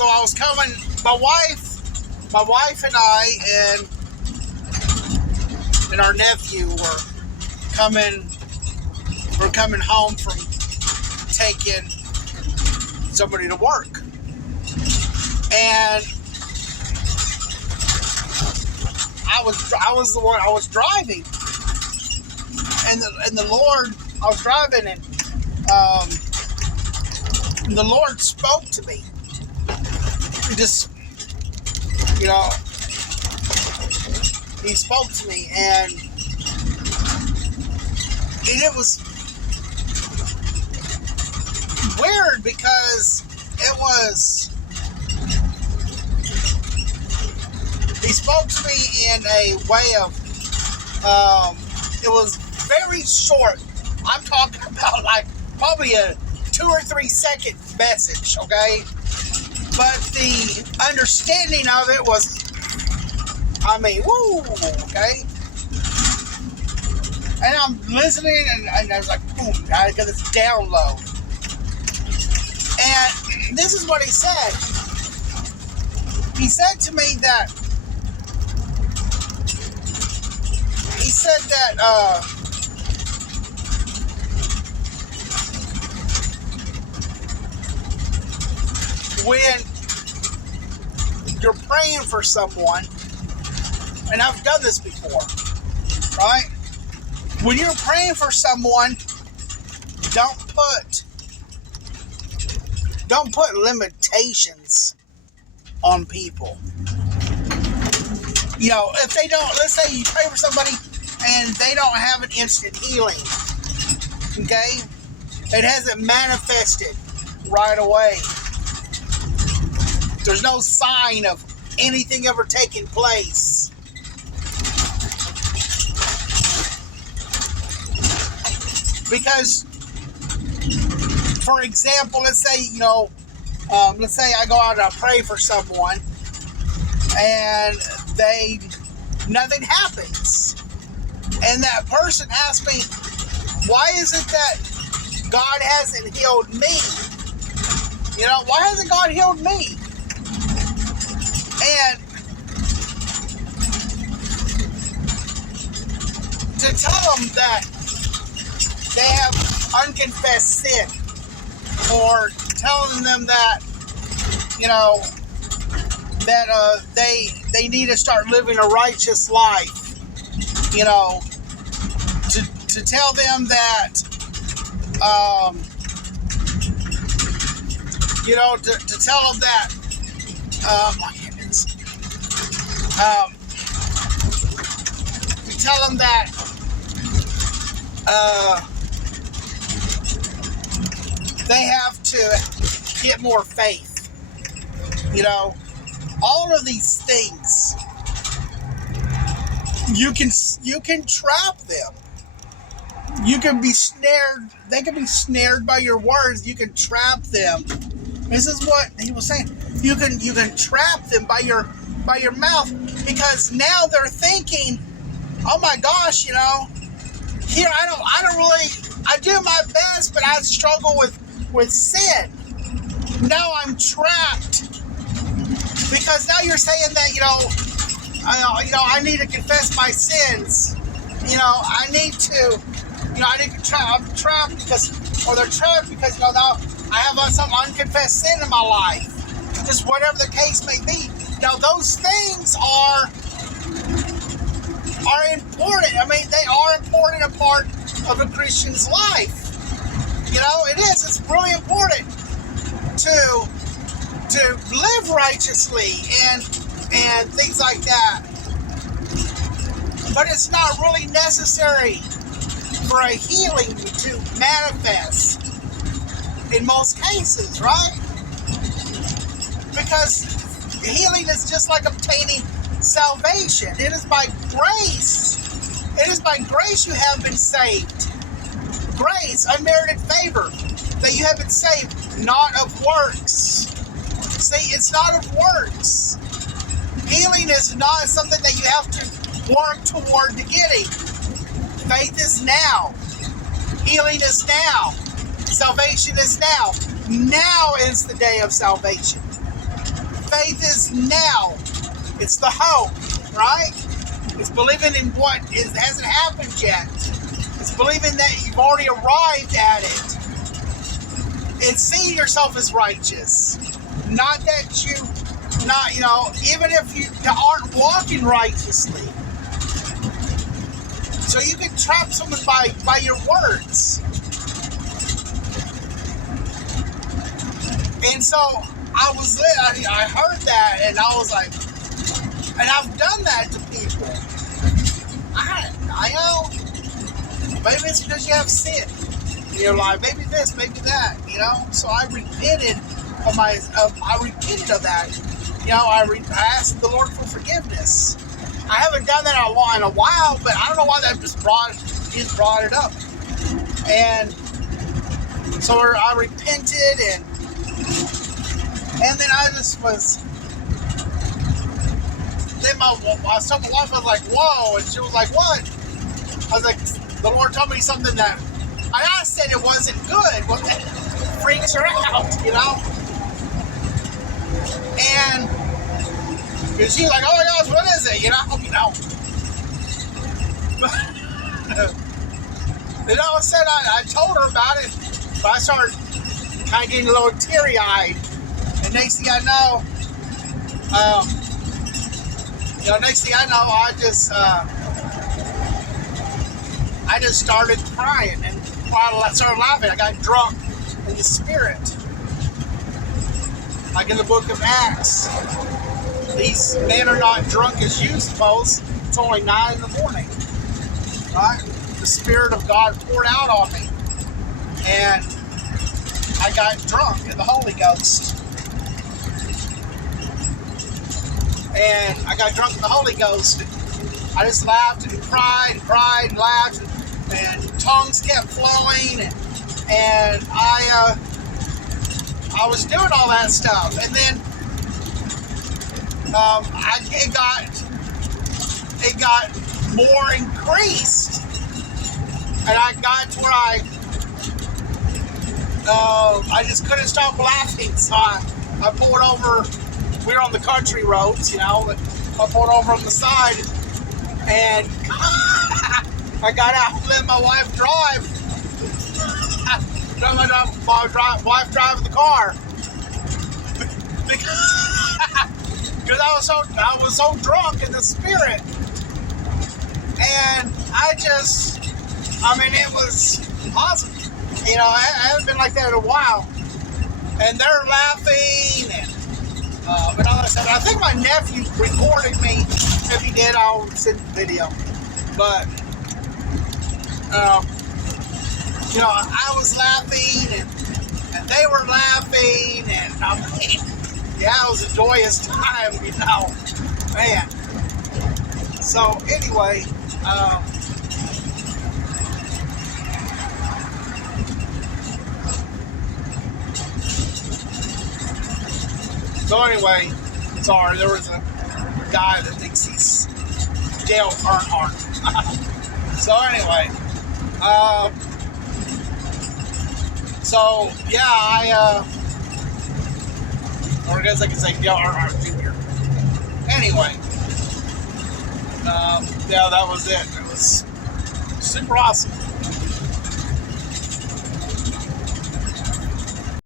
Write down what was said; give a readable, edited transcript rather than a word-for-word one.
So I was coming, my wife and I and our nephew were coming home from taking somebody to work. And I was the one, I was driving. And the Lord, I was driving, and the Lord spoke to me. He just, He spoke to me, and it was weird because He spoke to me in a way of, it was very short. I'm talking about like probably a 2 or 3 second message, okay? But the understanding of it was, woo, okay? And I'm listening, and I was like, boom, because it's download. And this is what he said. He said to me that, when you're praying for someone, and I've done this before, right? When you're praying for someone, don't put limitations on people. If they don't, let's say you pray for somebody and they don't have an instant healing, okay? It hasn't manifested right away. There's no sign of anything ever taking place. Because, for example, let's say I go out and I pray for someone, and nothing happens. And that person asks me, why is it that God hasn't healed me? Why hasn't God healed me? And to tell them that they have unconfessed sin, or telling them that, they need to start living a righteous life, to tell them that, to tell them that, my goodness, to tell them that, they have to get more faith. All of these things, you can trap them. You can be snared. They can be snared by your words. You can trap them. This is what he was saying. You can trap them by your mouth, because now they're thinking, oh my gosh, here I do my best, but I struggle with sin. Now I'm trapped, because now you're saying that I need to confess my sins. I'm trapped because now I have some unconfessed sin in my life. Just whatever the case may be. Now those things are important. They are important, a part of a Christian's life. It is. It's really important to live righteously and things like that. But it's not really necessary for a healing to manifest in most cases, right? Because healing is just like obtaining salvation. It is by grace. It is by grace you have been saved. Grace, unmerited favor, that you have been saved, not of works. See, it's not of works. Healing is not something that you have to work toward to getting. Faith is now. Healing is now. Salvation is now. Now is the day of salvation. faith is now. It's the hope, right? It's believing in what hasn't happened yet. It's believing that you've already arrived at it. It's seeing yourself as righteous. Not that even if you aren't walking righteously. So you can trap someone by your words. And so I heard that, and I was like, and I've done that to people. I know. Maybe it's because you have sin in your life. Maybe this, maybe that. So I repented of that. I asked the Lord for forgiveness. I haven't done that in a while, but I don't know why that just brought it up. And so I repented, and then I just was. Then I was telling my wife, I was like, "Whoa!" And she was like, "What?" I was like, "The Lord told me something that I said it wasn't good." Well, that freaks her out, And she's like, "Oh my gosh, what is it?" Then all of a sudden, I told her about it, but I started kind of getting a little teary-eyed. And next thing I know, I just started crying, and while I started laughing, I got drunk in the spirit. Like in the book of Acts, these men are not drunk as you suppose. It's only 9 in the morning, right? The Spirit of God poured out on me, and I got drunk in the Holy Ghost. And I got drunk in the Holy Ghost. I just laughed and cried and laughed, and tongues kept flowing, and I was doing all that stuff, and then it got more increased, and I got to where I just couldn't stop laughing, so I pulled over. We were on the country roads, but I pulled over on the side, and I got out and let my wife drive. My wife driving the car. Because I was so drunk in the spirit. And it was awesome. I haven't been like that in a while. And they're laughing, and all that stuff. I think my nephew recorded me. If he did, I'll send the video. But, I was laughing, and they were laughing, and it was a joyous time, man. So anyway, sorry, there was a guy that thinks he's Dale Earnhardt. So anyway, or I guess I can say Dale Earnhardt Jr. Anyway, that was it. It was super awesome.